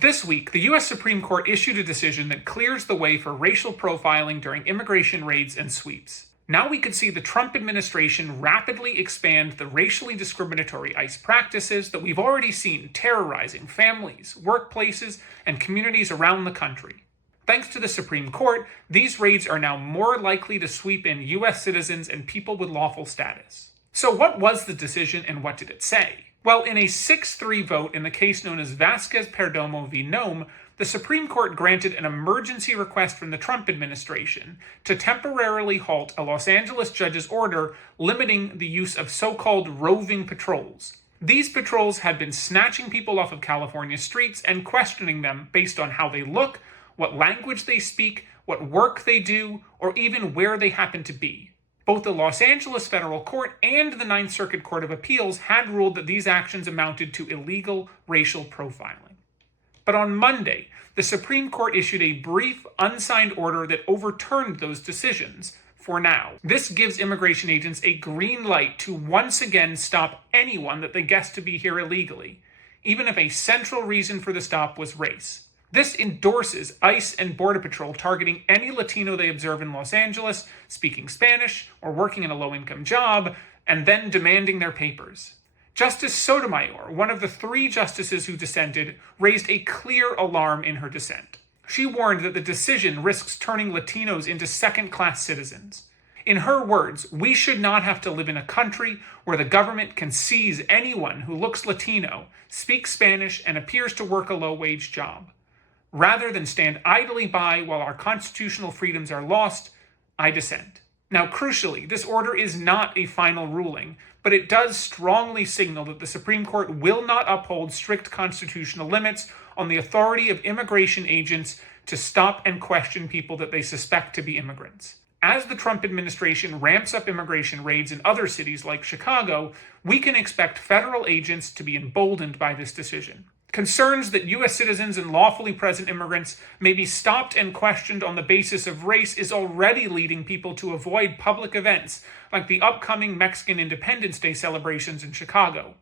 This week, the U.S. Supreme Court issued a decision that clears the way for racial profiling during immigration raids and sweeps. Now we could see the Trump administration rapidly expand the racially discriminatory ICE practices that we've already seen terrorizing families, workplaces, and communities around the country. Thanks to the Supreme Court, these raids are now more likely to sweep in U.S. citizens and people with lawful status. So what was the decision and what did it say? Well, in a 6-3 vote in the case known as Vasquez-Perdomo v. Nome, the Supreme Court granted an emergency request from the Trump administration to temporarily halt a Los Angeles judge's order limiting the use of so-called roving patrols. These patrols had been snatching people off of California streets and questioning them based on how they look, what language they speak, what work they do, or even where they happen to be. Both the Los Angeles Federal Court and the Ninth Circuit Court of Appeals had ruled that these actions amounted to illegal racial profiling. But on Monday, the Supreme Court issued a brief, unsigned order that overturned those decisions, for now. This gives immigration agents a green light to once again stop anyone that they guess to be here illegally, even if a central reason for the stop was race. This endorses ICE and Border Patrol targeting any Latino they observe in Los Angeles, speaking Spanish or working in a low-income job, and then demanding their papers. Justice Sotomayor, one of the 3 justices who dissented, raised a clear alarm in her dissent. She warned that the decision risks turning Latinos into second-class citizens. In her words, we should not have to live in a country where the government can seize anyone who looks Latino, speaks Spanish, and appears to work a low-wage job. Rather than stand idly by while our constitutional freedoms are lost, I dissent. Now, crucially, this order is not a final ruling, but it does strongly signal that the Supreme Court will not uphold strict constitutional limits on the authority of immigration agents to stop and question people that they suspect to be immigrants. As the Trump administration ramps up immigration raids in other cities like Chicago, we can expect federal agents to be emboldened by this decision. Concerns that U.S. citizens and lawfully present immigrants may be stopped and questioned on the basis of race is already leading people to avoid public events like the upcoming Mexican Independence Day celebrations in Chicago.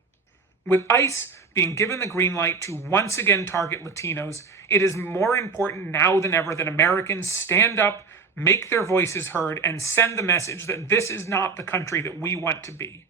With ICE being given the green light to once again target Latinos, it is more important now than ever that Americans stand up, make their voices heard, and send the message that this is not the country that we want to be.